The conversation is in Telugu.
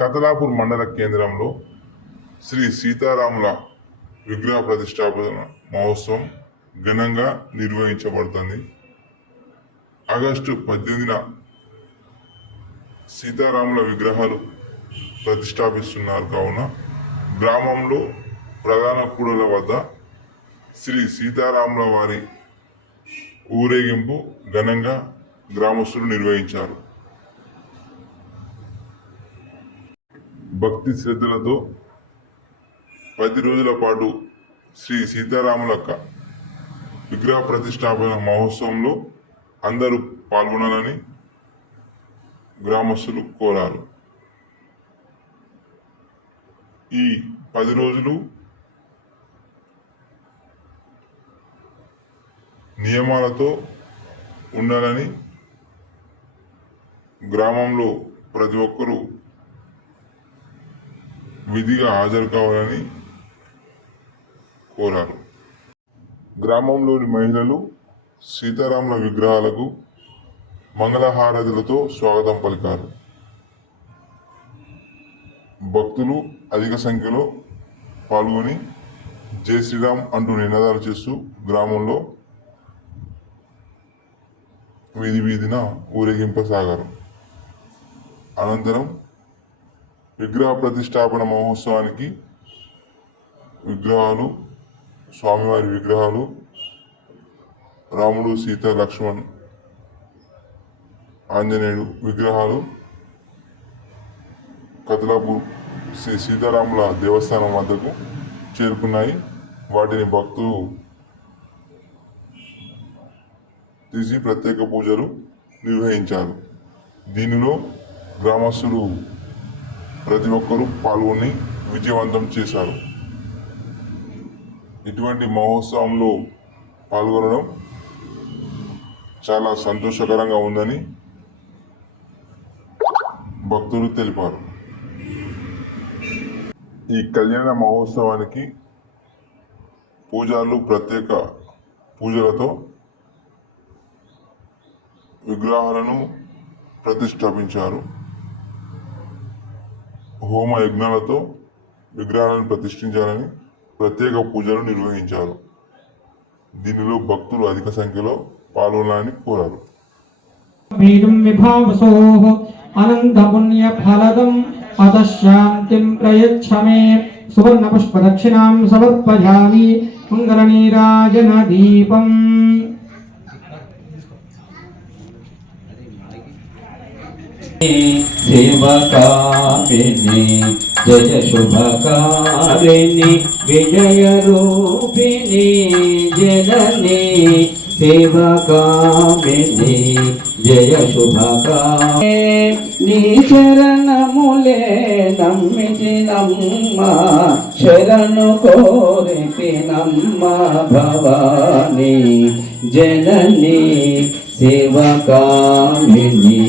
కతలాపూర్ మండల కేంద్రంలో శ్రీ సీతారాముల విగ్రహ ప్రతిష్టాపన మహోత్సవం ఘనంగా నిర్వహించబడుతుంది. ఆగస్టు 18న సీతారాముల విగ్రహాలు ప్రతిష్టాపిస్తున్నారు కావున గ్రామంలో ప్రధాన కూడల వద్ద శ్రీ సీతారాముల వారి ఊరేగింపు ఘనంగా గ్రామస్తులు నిర్వహించారు. భక్తి శ్రద్ధలతో 10 రోజుల పాటు శ్రీ సీతారాముల విగ్రహ ప్రతిష్టాపన మహోత్సవంలో అందరూ పాల్గొనాలని గ్రామస్తులు కోరారు. ఈ 10 రోజులు నియమాలతో ఉండాలని, గ్రామంలో ప్రతి ఒక్కరూ విధిగా హాజరు కావాలని కోరారు. గ్రామంలోని మహిళలు సీతారాముల విగ్రహాలకు మంగళహారతులతో స్వాగతం పలికారు. భక్తులు అధిక సంఖ్యలో పాల్గొని జై శ్రీరామ్ అంటూ నినాదాలు చేస్తూ గ్రామంలో వీధిన ఊరేగింపసాగారు. అనంతరం విగ్రహ ప్రతిష్టాపన మహోత్సవానికి స్వామివారి విగ్రహాలు, రాముడు, సీత, లక్ష్మణ్, ఆంజనేయుడు విగ్రహాలు కతలాపూర్ శ్రీ సీతారాముల దేవస్థానం వద్దకు చేరుకున్నాయి. వాటిని భక్తులు తీసి ప్రత్యేక పూజలు నిర్వహించారు. దీనిలో గ్రామస్తులు ప్రతి ఒక్కరూ పాల్గొని విజయవంతం చేశారు. ఇటువంటి మహోత్సవంలో పాల్గొనడం చాలా సంతోషకరంగా ఉందని భక్తులు తెలిపారు. ఈ కళ్యాణ మహోత్సవానికి పూజారులు ప్రత్యేక పూజలతో విగ్రహాలను ప్రతిష్టాపించారు. హోమ యజ్ఞాలతో విగ్రహాలను ప్రతిష్ఠించాలని ప్రత్యేక పూజలు నిర్వహించారు. దీనిలో భక్తులు అధిక సంఖ్యలో పాల్గొనాలని కోరారు. అనంత పుణ్య ఫలదం అతశాంతిం ప్రయచ్చమే సువర్ణ పుష్ప దక్షిణాం సమర్పయామి మంగళ నీరాజన దీపం. సేవకామిని జయ శుభకారిణి విజయ రూపిణి జనని సేవకామిని జయ శుభకామిని నీ శరణములే నమ్మితినమ్మ శరణు కోరితినమ్మ భవాని జనని సేవకామిని